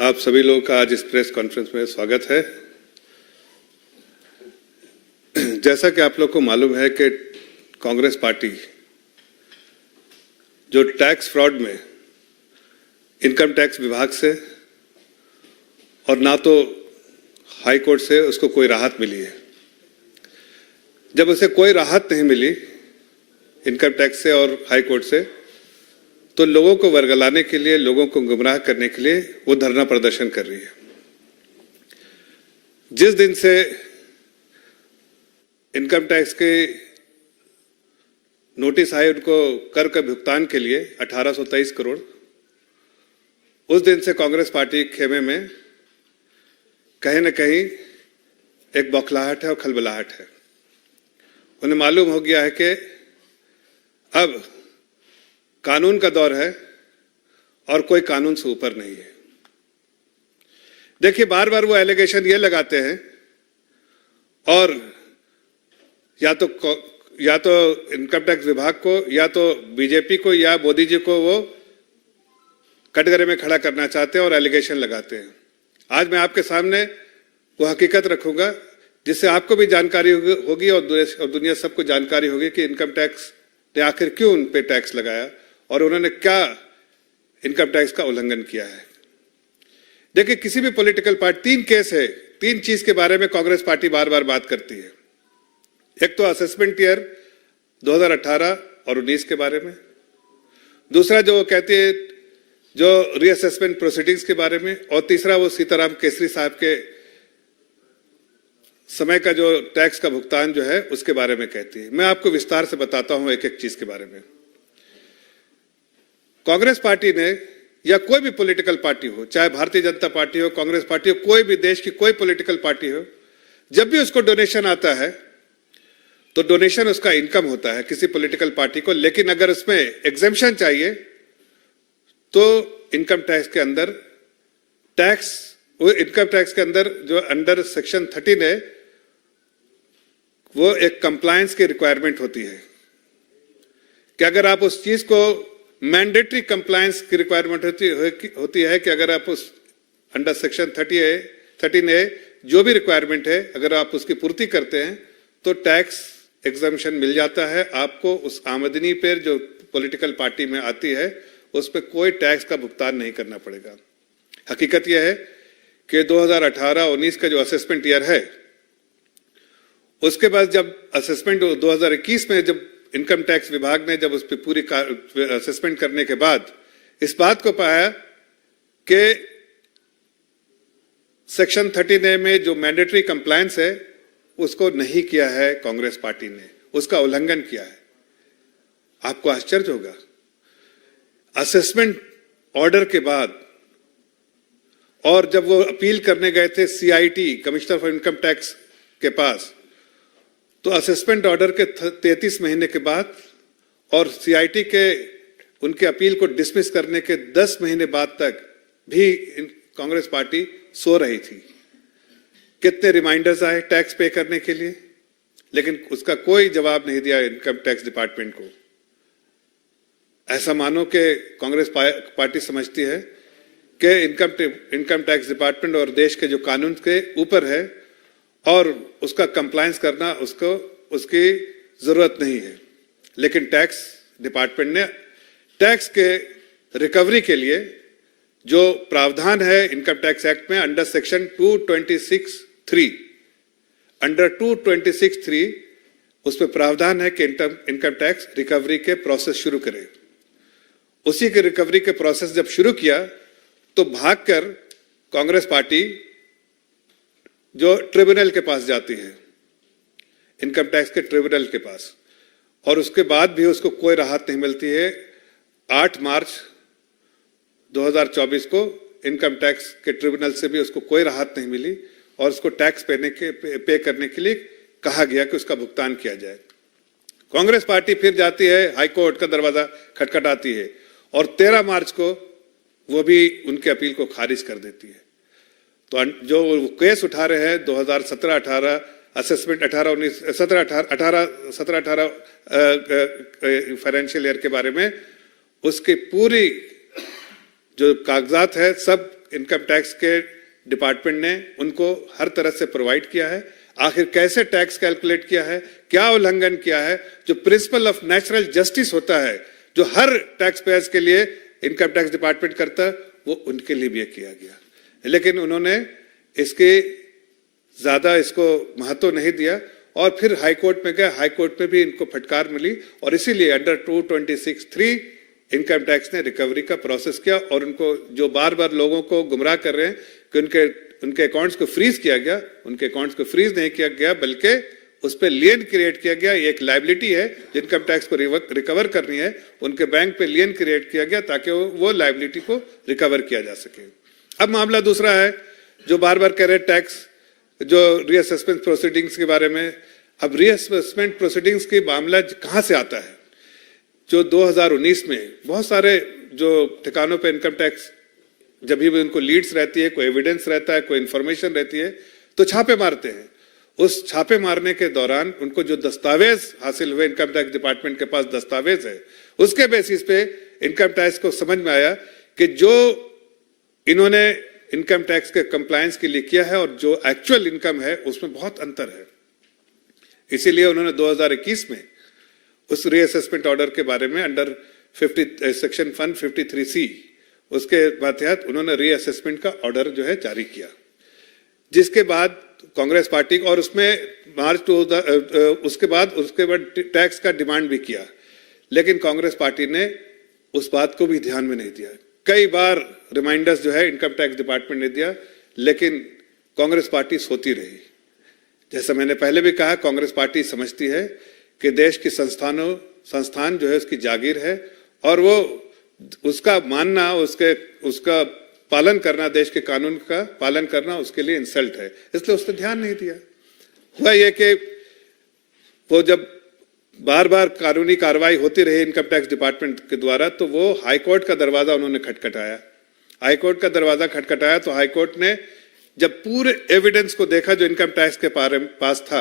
आप सभी लोगों का आज इस प्रेस कॉन्फ्रेंस में स्वागत है। जैसा कि आप लोग को मालूम है कि कांग्रेस पार्टी जो टैक्स फ्रॉड में इनकम टैक्स विभाग से और ना तो हाई कोर्ट से उसको कोई राहत मिली है। जब उसे कोई राहत नहीं मिली इनकम टैक्स से और हाई कोर्ट से, तो लोगों को वर्गलाने के लिए, लोगों को गुमराह करने के लिए वो धरना प्रदर्शन कर रही है। जिस दिन से इनकम टैक्स के नोटिस आए उनको कर के भुगतान के लिए 1823 करोड़, उस दिन से कांग्रेस पार्टी खेमे में कहीं न कहीं एक बौखलाहट है और खलबलाहट है। उन्हें मालूम हो गया है कि अब कानून का दौर है और कोई कानून से ऊपर नहीं है। देखिए, बार बार वो एलिगेशन ये लगाते हैं और या तो इनकम टैक्स विभाग को, या तो बीजेपी को, या मोदी जी को वो कटघरे में खड़ा करना चाहते हैं और एलिगेशन लगाते हैं। आज मैं आपके सामने वो हकीकत रखूंगा जिससे आपको भी जानकारी होगी और दुनिया सबको जानकारी होगी कि इनकम टैक्स ने आखिर क्यों उन पे टैक्स लगाया और उन्होंने क्या इनकम टैक्स का उल्लंघन किया है। देखिए, किसी भी पॉलिटिकल पार्टी, 3 केस है, 3 चीज के बारे में कांग्रेस पार्टी बार बार बात करती है। एक तो असेसमेंट ईयर 2018 और 19 के बारे में, दूसरा जो वो कहती है जो रीअसेसमेंट प्रोसीडिंग्स के बारे में, और तीसरा वो सीताराम केसरी साहब के समय का जो टैक्स का भुगतान जो है उसके बारे में कहती है। मैं आपको विस्तार से बताता हूं एक एक चीज के बारे में। कांग्रेस पार्टी ने, या कोई भी पॉलिटिकल पार्टी हो, चाहे भारतीय जनता पार्टी हो, कांग्रेस पार्टी हो, कोई भी देश की कोई पॉलिटिकल पार्टी हो, जब भी उसको डोनेशन आता है तो डोनेशन उसका इनकम होता है किसी पॉलिटिकल पार्टी को। लेकिन अगर उसमें एग्जेम्पशन चाहिए तो इनकम टैक्स के अंदर वो इनकम टैक्स के अंदर जो अंडर सेक्शन 13 है, वो एक कंप्लायंस की रिक्वायरमेंट होती है कि अगर आप उस चीज को, मैंडेटरी कंप्लायंस की रिक्वायरमेंट होती है कि अगर आप उस अंडर सेक्शन 13A जो भी रिक्वायरमेंट है, अगर आप उसकी पूर्ति करते हैं तो टैक्स एग्जम्पशन मिल जाता है आपको। उस आमदनी पर जो पॉलिटिकल पार्टी में आती है उस पर कोई टैक्स का भुगतान नहीं करना पड़ेगा। हकीकत यह है कि 2018-19 का जो असेसमेंट ईयर है, उसके बाद जब असेसमेंट 2021 में जब इनकम टैक्स विभाग ने जब उस पर पूरी असेसमेंट करने के बाद इस बात को पाया कि सेक्शन 13A में जो मैंडेटरी कंप्लायंस है उसको नहीं किया है कांग्रेस पार्टी ने, उसका उल्लंघन किया है। आपको आश्चर्य होगा, असेसमेंट ऑर्डर के बाद और जब वो अपील करने गए थे CIT, commissioner for income tax के पास, तो असेसमेंट ऑर्डर के 33 महीने के बाद और CIT के उनके अपील को डिसमिस करने के 10 महीने बाद तक भी कांग्रेस पार्टी सो रही थी। कितने रिमाइंडर्स आए टैक्स पे करने के लिए, लेकिन उसका कोई जवाब नहीं दिया इनकम टैक्स डिपार्टमेंट को। ऐसा मानो कि कांग्रेस पार्टी समझती है कि इनकम टैक्स डिपार्टमेंट और देश के जो कानून के ऊपर है और उसका कंप्लायंस करना उसकी जरूरत नहीं है। लेकिन टैक्स डिपार्टमेंट ने टैक्स के रिकवरी के लिए जो प्रावधान है इनकम टैक्स एक्ट में अंडर सेक्शन 226(3), अंडर 226(3) उसमें प्रावधान है कि इनकम टैक्स रिकवरी के प्रोसेस शुरू करे। उसी के रिकवरी के प्रोसेस जब शुरू किया तो भागकर कांग्रेस पार्टी जो ट्रिब्यूनल के पास जाती है, इनकम टैक्स के ट्रिब्यूनल के पास, और उसके बाद भी उसको कोई राहत नहीं मिलती है। 8 मार्च 2024 को इनकम टैक्स के ट्रिब्यूनल से भी उसको कोई राहत नहीं मिली और उसको टैक्स पे करने के लिए कहा गया कि उसका भुगतान किया जाए। कांग्रेस पार्टी फिर जाती है, हाई कोर्ट का दरवाजा खटखटाती है और 13 मार्च को वो भी उनके अपील को खारिज कर देती है। तो जो केस उठा रहे हैं 2017-18 असेसमेंट 17-18 फाइनेंशियल ईयर के बारे में, उसकी पूरी जो कागजात है सब इनकम टैक्स के डिपार्टमेंट ने उनको हर तरह से प्रोवाइड किया है। आखिर कैसे टैक्स कैलकुलेट किया है, क्या उल्लंघन किया है, जो प्रिंसिपल ऑफ नेचुरल जस्टिस होता है जो हर टैक्स पेयर्स के लिए इनकम टैक्स डिपार्टमेंट करता है, वो उनके लिए भी किया गया। लेकिन उन्होंने इसके ज्यादा इसको महत्व नहीं दिया और फिर हाई कोर्ट में गए। हाई कोर्ट में भी इनको फटकार मिली और इसीलिए अंडर 226(3) इनकम टैक्स ने रिकवरी का प्रोसेस किया और उनको जो बार बार लोगों को गुमराह कर रहे हैं कि उनके अकाउंट्स को फ्रीज किया गया, उनके अकाउंट्स को फ्रीज नहीं किया गया बल्कि उस पर लियन क्रिएट किया गया। एक लायबिलिटी है जो इनकम टैक्स को रिकवर करनी है, उनके बैंक पे लियन क्रिएट किया गया ताकि वो लायबिलिटी को रिकवर किया जा सके। अब मामला दूसरा है जो बार बार कह रहे टैक्स जो रीअसेसमेंट प्रोसीडिंग्स के बारे में। अब रीअसेसमेंट प्रोसीडिंग्स की मामला कहाँ से आता है? जो 2019 में बहुत सारे जो ठिकानों पे इनकम टैक्स जब भी उनको लीड्स रहती है, कोई एविडेंस रहता है, कोई इंफॉर्मेशन रहती है तो छापे मारते हैं। उस छापे मारने के दौरान उनको जो दस्तावेज हासिल हुए, इनकम टैक्स डिपार्टमेंट के पास दस्तावेज है, उसके बेसिस पे इनकम टैक्स को समझ में आया कि जो इन्होंने इनकम टैक्स के कंप्लायंस के लिए किया है और जो एक्चुअल इनकम है उसमें बहुत अंतर है। इसीलिए उन्होंने 2021 में उस रीअसेसमेंट ऑर्डर के बारे में अंडर सेक्शन 153C उसके तहत उन्होंने रीअसेसमेंट का ऑर्डर जो है जारी किया, जिसके बाद कांग्रेस पार्टी और उसमें उसके बाद टैक्स का डिमांड भी किया, लेकिन कांग्रेस पार्टी ने उस बात को भी ध्यान में नहीं दिया। कई बार रिमाइंडर्स जो है इनकम टैक्स डिपार्टमेंट ने दिया, लेकिन कांग्रेस पार्टी सोती रही। जैसा मैंने पहले भी कहा, कांग्रेस पार्टी समझती है कि देश की संस्थान जो है उसकी जागीर है और वो उसका मानना, उसका पालन करना, देश के कानून का पालन करना उसके लिए इंसल्ट है, इसलिए उसने ध्यान नहीं दिया। हुआ यह कि वो जब बार बार कानूनी कार्रवाई होती रही इनकम टैक्स डिपार्टमेंट के द्वारा तो वो हाईकोर्ट का दरवाजा उन्होंने खटखटाया। हाईकोर्ट का दरवाजा खटखटाया तो हाईकोर्ट ने जब पूरे एविडेंस को देखा जो इनकम टैक्स के पास था,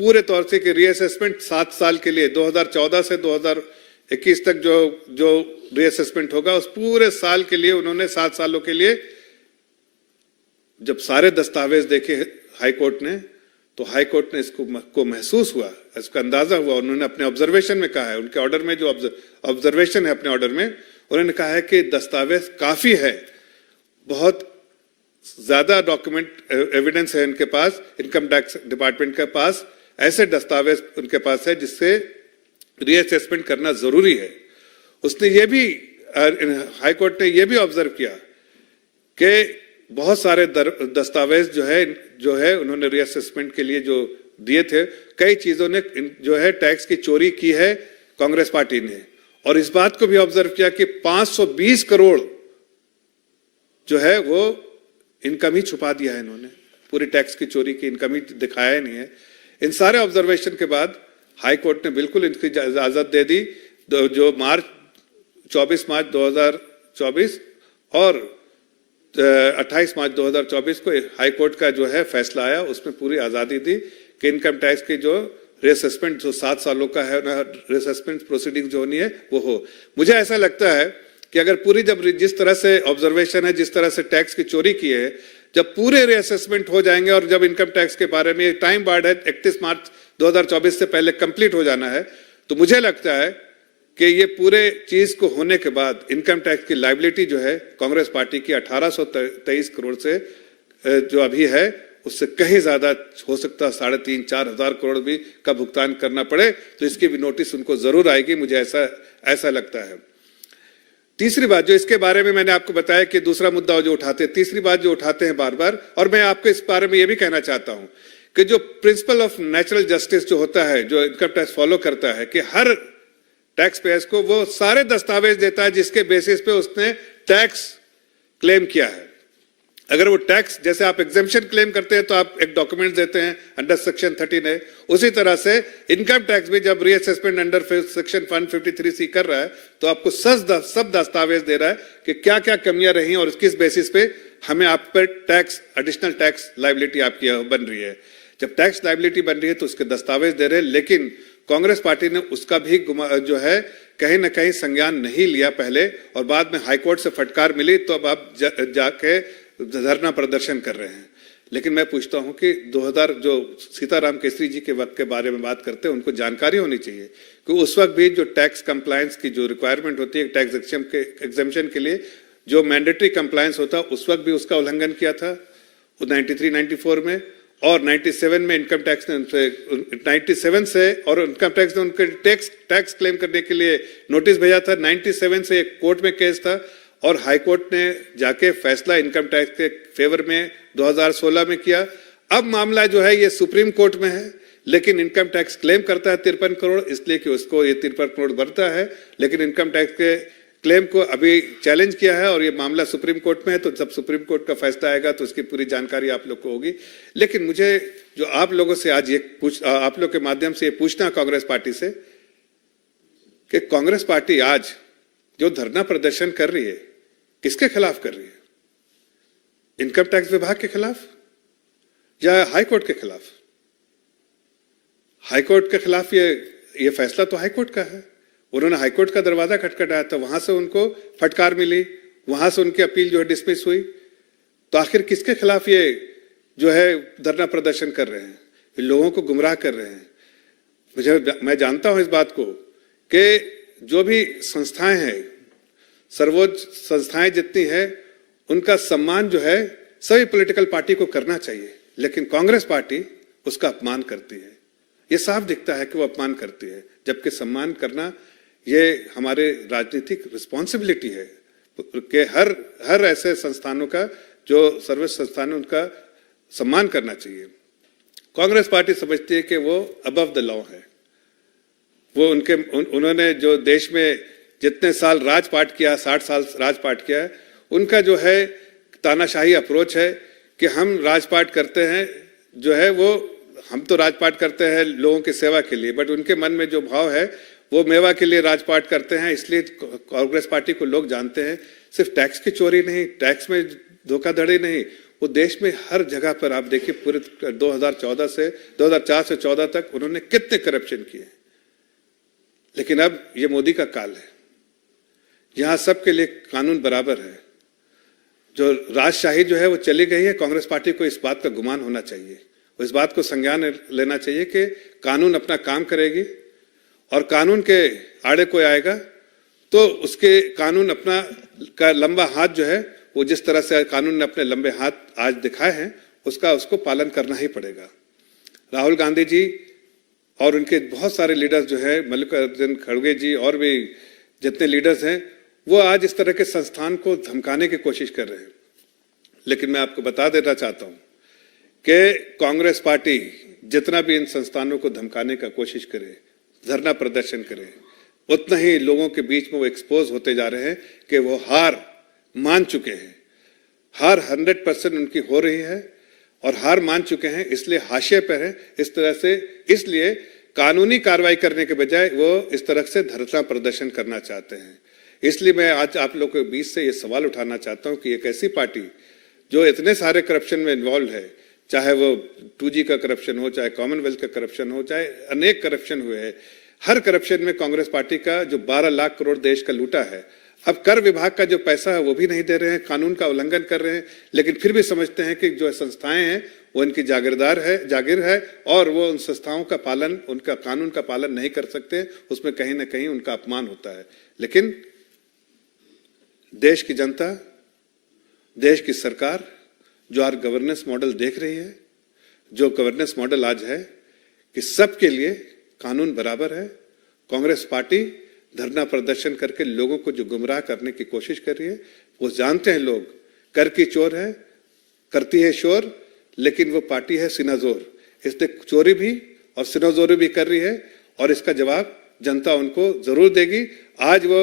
पूरे तौर से कि रीअसेसमेंट 7 साल के लिए 2014 से 2021 तक जो रीअसेसमेंट होगा उस पूरे साल के लिए उन्होंने 7 सालों के लिए जब सारे दस्तावेज देखे हाईकोर्ट ने, तो हाईकोर्ट ने इसको महसूस हुआ, इसका अंदाजा हुआ। उन्होंने अपने ऑब्जर्वेशन में कहा है, उनके ऑर्डर में जो ऑब्जर्वेशन है अपने ऑर्डर में उन्होंने कहा है कि दस्तावेज काफी है, बहुत ज्यादा डॉक्यूमेंट एविडेंस है इनके पास, इनकम टैक्स डिपार्टमेंट के पास ऐसे दस्तावेज उनके पास है जिससे रीअसेसमेंट करना जरूरी है। उसने ये भी हाईकोर्ट ने ये भी ऑब्जर्व किया कि बहुत सारे दस्तावेज जो है उन्होंने रीअसेसमेंट के लिए जो दिए थे, कई चीजों ने जो है टैक्स की चोरी की है कांग्रेस पार्टी ने, और इस बात को भी ऑब्जर्व किया कि 520 करोड़ जो है वो इनकम ही छुपा दिया है इन्होंने, पूरी टैक्स की चोरी की इनकम ही दिखाया नहीं है। इन सारे ऑब्जर्वेशन के बाद हाई कोर्ट ने बिल्कुल इनकी इजाजत दे दी। जो 24 मार्च 2024 और 28 मार्च 2024 को हाई कोर्ट का जो है फैसला आया, उसमें पूरी आजादी दी कि इनकम टैक्स की जो रीअसेसमेंट जो 7 सालों का है रीअसेसमेंट प्रोसीडिंग जो होनी है वो हो। मुझे ऐसा लगता है कि अगर पूरी जब जिस तरह से ऑब्जर्वेशन है, जिस तरह से टैक्स की चोरी की है, जब पूरे रीअसेसमेंट हो जाएंगे और जब इनकम टैक्स के बारे में टाइम बार्ड है 31 मार्च 2024 से पहले कंप्लीट हो जाना है, तो मुझे लगता है कि ये पूरे चीज को होने के बाद इनकम टैक्स की लायबिलिटी जो है कांग्रेस पार्टी की 1823 करोड़ से जो अभी है उससे कहीं ज्यादा हो सकता है, 3,500-4 हजार करोड़ भी का भुगतान करना पड़े, तो इसकी भी नोटिस उनको जरूर आएगी, मुझे ऐसा लगता है। तीसरी बात जो इसके बारे में मैंने आपको बताया कि दूसरा मुद्दा जो उठाते हैं, तीसरी बात जो उठाते हैं बार बार, और मैं आपको इस बारे में ये भी कहना चाहता हूं कि जो प्रिंसिपल ऑफ नेचुरल जस्टिस जो होता है, जो इनकम टैक्स फॉलो करता है कि हर टैक्स पेयर्स को वो सारे दस्तावेज देता है जिसके बेसिस पे उसने टैक्स क्लेम किया है। अगर वो टैक्स, जैसे आप एग्जेम्पशन क्लेम करते हैं तो आप एक डॉक्यूमेंट देते हैं अंडर सेक्शन 13 है, उसी तरह से इनकम टैक्स भी जब रीअसेसमेंट अंडर सेक्शन 153C कर रहा है तो आपको सब दस्तावेज दे रहा है कि क्या क्या कमियां रही और किस बेसिस पे हमें आप पर टैक्स, एडिशनल टैक्स लायबिलिटी आपकी बन रही है। जब टैक्स लायबिलिटी बन रही है तो उसके दस्तावेज दे रहे हैं, लेकिन कांग्रेस पार्टी ने उसका भी जो है कहीं ना कहीं संज्ञान नहीं लिया पहले, और बाद में हाईकोर्ट से फटकार मिली तो अब आप जाके धरना प्रदर्शन कर रहे हैं। लेकिन मैं पूछता हूं कि 2000 जो सीताराम केसरी जी के वक्त के बारे में बात करते हैं, उनको जानकारी होनी चाहिए कि उस वक्त भी जो टैक्स कंप्लायंस की जो रिक्वायरमेंट होती है टैक्स एग्जेम्पशन के लिए, जो मैंडेटरी कंप्लायंस होता, उस वक्त भी उसका उल्लंघन किया था 93-94 में, और 97 में इनकम टैक्स ने उनसे 97 से और इनकम टैक्स ने उनके टैक्स क्लेम करने के लिए नोटिस भेजा था। 97 से एक कोर्ट में केस था और हाई कोर्ट ने जाके फैसला इनकम टैक्स के फेवर में 2016 में किया। अब मामला जो है ये सुप्रीम कोर्ट में है, लेकिन इनकम टैक्स क्लेम करता है 53 करोड़, इसलिए कि उसको ये 53 करोड़ बढ़ता है, लेकिन इनकम टैक्स के क्लेम को अभी चैलेंज किया है और ये मामला सुप्रीम कोर्ट में है। तो जब सुप्रीम कोर्ट का फैसला आएगा तो उसकी पूरी जानकारी आप लोग को होगी। लेकिन मुझे जो आप लोगों से आज ये आप लोग के माध्यम से ये पूछना कांग्रेस पार्टी से कि कांग्रेस पार्टी आज जो धरना प्रदर्शन कर रही है, किसके खिलाफ कर रही है? इनकम टैक्स विभाग के खिलाफ या हाई कोर्ट के खिलाफ? हाई कोर्ट के खिलाफ ये फैसला तो हाई कोर्ट का है। उन्होंने हाई कोर्ट का दरवाजा खटखटाया था, वहां से उनको फटकार मिली, वहां से उनकी अपील जो है डिसमिस हुई। तो आखिर किसके खिलाफ ये जो है धरना प्रदर्शन कर रहे हैं? लोगों को गुमराह कर रहे हैं। मैं जानता हूं इस बात को कि जो भी संस्थाएं हैं, सर्वोच्च संस्थाएं जितनी है, उनका सम्मान जो है सभी पॉलिटिकल पार्टी को करना चाहिए, लेकिन कांग्रेस पार्टी उसका अपमान करती है। ये साफ दिखता है कि वो अपमान करती है, जबकि सम्मान करना ये हमारे राजनीतिक रिस्पॉन्सिबिलिटी है कि हर ऐसे संस्थानों का जो सर्वोच्च संस्थान है उनका सम्मान करना चाहिए। कांग्रेस पार्टी समझती है कि वो अबव द लॉ है। वो उन्होंने जो देश में जितने साल राजपाट किया, 60 साल राजपाट किया है, उनका जो है तानाशाही अप्रोच है कि हम राजपाट करते हैं, जो है वो हम तो राजपाट करते हैं लोगों की सेवा के लिए, बट उनके मन में जो भाव है वो मेवा के लिए राजपाट करते हैं। इसलिए कांग्रेस पार्टी को लोग जानते हैं। सिर्फ टैक्स की चोरी नहीं, टैक्स में धोखाधड़ी नहीं, वो देश में हर जगह पर आप देखिए पूरे 2004 से 14 तक उन्होंने कितने करप्शन किए। लेकिन अब ये मोदी का काल है, यहां सबके लिए कानून बराबर है। जो राजशाही जो है वो चली गई है। कांग्रेस पार्टी को इस बात का गुमान होना चाहिए, इस बात को संज्ञान लेना चाहिए कि कानून अपना काम करेगी और कानून के आड़े कोई आएगा तो उसके कानून अपना का लंबा हाथ जो है वो जिस तरह से कानून ने अपने लंबे हाथ आज दिखाए हैं उसको पालन करना ही पड़ेगा। राहुल गांधी जी और उनके बहुत सारे लीडर्स जो है, मल्लिकार्जुन खड़गे जी और भी जितने लीडर्स हैं, वो आज इस तरह के संस्थान को धमकाने की कोशिश कर रहे हैं। लेकिन मैं आपको बता देना चाहता हूं कि कांग्रेस पार्टी जितना भी इन संस्थानों को धमकाने का कोशिश करे, धरना प्रदर्शन करे, उतना ही लोगों के बीच में वो एक्सपोज होते जा रहे हैं कि वो हार मान चुके हैं। हार 100% उनकी हो रही है और हार मान चुके हैं, इसलिए हाशिए पर हैं। इस तरह से इसलिए कानूनी कार्रवाई करने के बजाय वो इस तरह से धरना प्रदर्शन करना चाहते हैं। इसलिए मैं आज आप लोगों के बीच से ये सवाल उठाना चाहता हूं कि एक ऐसी पार्टी जो इतने सारे करप्शन में इन्वॉल्व है, चाहे वो 2G का करप्शन हो, चाहे कॉमनवेल्थ का करप्शन हो, चाहे अनेक करप्शन हुए हैं, हर करप्शन में कांग्रेस पार्टी का जो 12 लाख करोड़ देश का लूटा है, अब कर विभाग का जो पैसा है वो भी नहीं दे रहे हैं, कानून का उल्लंघन कर रहे हैं, लेकिन फिर भी समझते हैं कि जो संस्थाएं हैं वो इनकी जागीर है और वो उन संस्थाओं का पालन, उनका कानून का पालन नहीं कर सकते, उसमें कहीं ना कहीं उनका अपमान होता है। लेकिन देश की जनता, देश की सरकार जो आज गवर्नेंस मॉडल देख रही है, जो गवर्नेंस मॉडल आज है कि सबके लिए कानून बराबर है, कांग्रेस पार्टी धरना प्रदर्शन करके लोगों को जो गुमराह करने की कोशिश कर रही है, वो जानते हैं लोग कर की चोर है, करती है शोर, लेकिन वो पार्टी है सिनाजोर। इसलिए चोरी भी और सिनाजोरी भी कर रही है और इसका जवाब जनता उनको जरूर देगी। आज वो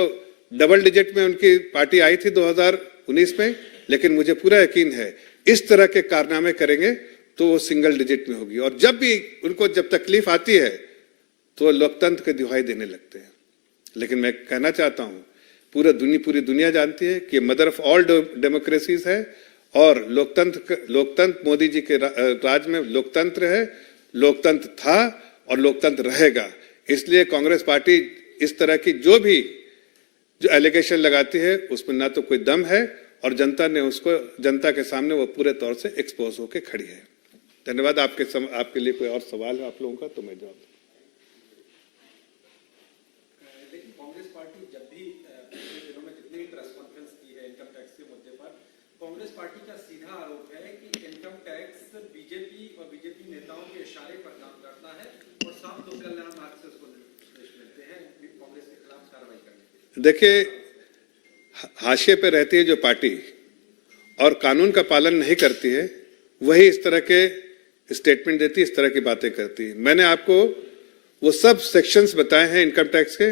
डबल डिजिट में उनकी पार्टी आई थी 2019 में, लेकिन मुझे पूरा यकीन है इस तरह के कारनामे करेंगे तो वो सिंगल डिजिट में होगी। और जब भी उनको जब तकलीफ आती है तो लोकतंत्र की दुहाई देने लगते हैं। लेकिन मैं कहना चाहता हूं पूरी दुनिया जानती है कि मदर ऑफ ऑल डेमोक्रेसीज है और लोकतंत्र मोदी जी के राज में लोकतंत्र है, लोकतंत्र था और लोकतंत्र रहेगा। इसलिए कांग्रेस पार्टी इस तरह की जो भी जो एलिगेशन लगाती है उसमें ना तो कोई दम है और जनता ने उसको जनता के सामने वो पूरे तौर से एक्सपोज होकर खड़ी है। धन्यवाद। आपके लिए कोई और सवाल है आप लोगों का तो मैं जवाब दूं। लेकिन कांग्रेस पार्टी जब भी पिछले दिनों में जितनी भी प्रेस कॉन्फ्रेंस की है इनकम टैक्स के मुद्दे पर, कांग्रेस पार्टी का सीधा आरोप है कि इनकम टैक्स बीजेपी और बीजेपी नेताओं के इशारे पर काम करता है और साफ दुष्कर्म मार्ग से उसको निर्देश मिलते हैं कांग्रेस के खिलाफ कार्रवाई करने के। देखिए, हाशिए पे रहती है जो पार्टी और कानून का पालन नहीं करती है वही इस तरह के स्टेटमेंट देती है, इस तरह की बातें करती है। मैंने आपको वो सब सेक्शंस बताए हैं इनकम टैक्स के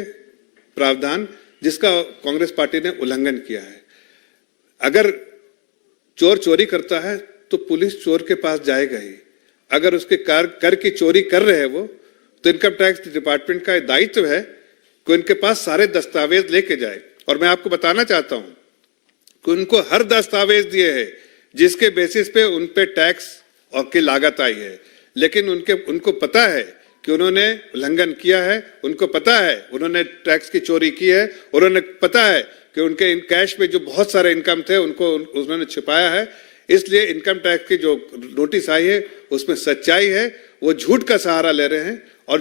प्रावधान जिसका कांग्रेस पार्टी ने उल्लंघन किया है। अगर चोर चोरी करता है तो पुलिस चोर के पास जाएगा ही। अगर उसके कर की चोरी कर रहे हैं वो, तो इनकम टैक्स डिपार्टमेंट का दायित्व है कि उनके पास सारे दस्तावेज लेके जाए। और मैं आपको बताना चाहता हूं कि उनको हर दस्तावेज दिए हैं जिसके बेसिस पे उन पे टैक्स और की लागत आई है, लेकिन उनको पता है कि उन्होंने उल्लंघन किया है, उनको पता है उन्होंने टैक्स की चोरी की है, उन्होंने पता है कि उनके इन कैश में जो बहुत सारे इनकम थे उनको उन्होंने छिपाया है। इसलिए इनकम टैक्स की जो नोटिस आई है उसमें सच्चाई है। वो झूठ का सहारा ले रहे हैं और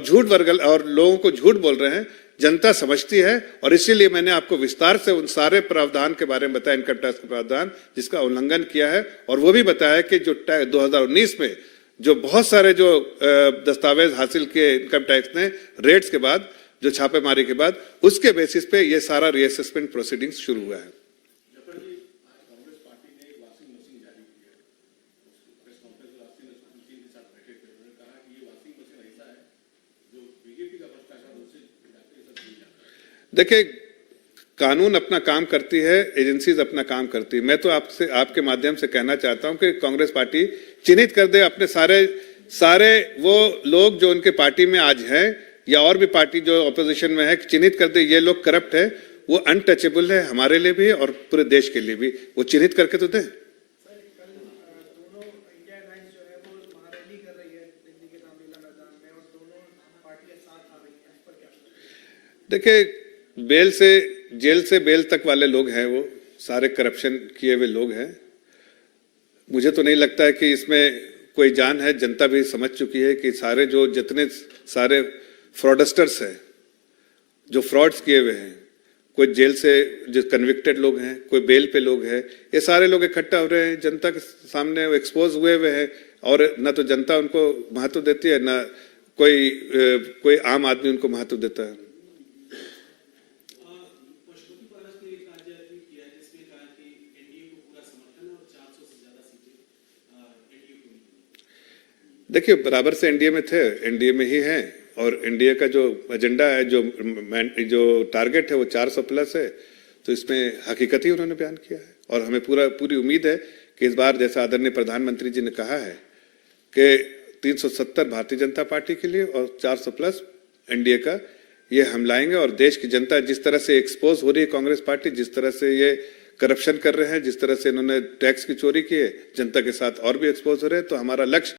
और लोगों को झूठ बोल रहे हैं। जनता समझती है और इसीलिए मैंने आपको विस्तार से उन सारे प्रावधान के बारे में बताया, इनकम टैक्स के प्रावधान जिसका उल्लंघन किया है, और वो भी बताया कि जो 2019 में जो बहुत सारे जो दस्तावेज हासिल किए इनकम टैक्स ने रेड्स के बाद, जो छापेमारी के बाद, उसके बेसिस पे ये सारा रीअसेसमेंट प्रोसीडिंग्स शुरू हुआ है। देखिए, कानून अपना काम करती है, एजेंसीज अपना काम करती है। मैं तो आपके माध्यम से कहना चाहता हूं कि कांग्रेस पार्टी चिन्हित कर दे अपने सारे वो लोग जो उनके पार्टी में आज हैं या और भी पार्टी जो ऑपोजिशन में है, चिन्हित कर दे ये लोग करप्ट है, वो अनटचेबल है हमारे लिए भी और पूरे देश के लिए भी। वो चिन्हित करके तो दें। देखिए, जेल से बेल तक वाले लोग हैं, वो सारे करप्शन किए हुए लोग हैं। मुझे तो नहीं लगता है कि इसमें कोई जान है। जनता भी समझ चुकी है कि जितने सारे फ्रॉडस्टर्स हैं, जो फ्रॉड्स किए हुए हैं, कोई जेल से जो कन्विक्टेड लोग हैं, कोई बेल पे लोग हैं, ये सारे लोग इकट्ठा हो रहे हैं, जनता के सामने एक्सपोज हुए हैं और न तो जनता उनको महत्व देती है, न कोई आम आदमी उनको महत्व देता है। देखिए, बराबर से एनडीए में थे, एनडीए में ही हैं और एनडीए का जो एजेंडा है, जो टारगेट है वो 400 प्लस है। तो इसमें हकीकत ही उन्होंने बयान किया है और हमें पूरी उम्मीद है कि इस बार जैसा आदरणीय प्रधानमंत्री जी ने कहा है कि 370 भारतीय जनता पार्टी के लिए और 400 प्लस एनडीए का ये हम लाएंगे। और देश की जनता जिस तरह से एक्सपोज हो रही है कांग्रेस पार्टी, जिस तरह से ये करप्शन कर रहे हैं, जिस तरह से इन्होंने टैक्स की चोरी की है, जनता के साथ और भी एक्सपोज हो रहे हैं, तो हमारा लक्ष्य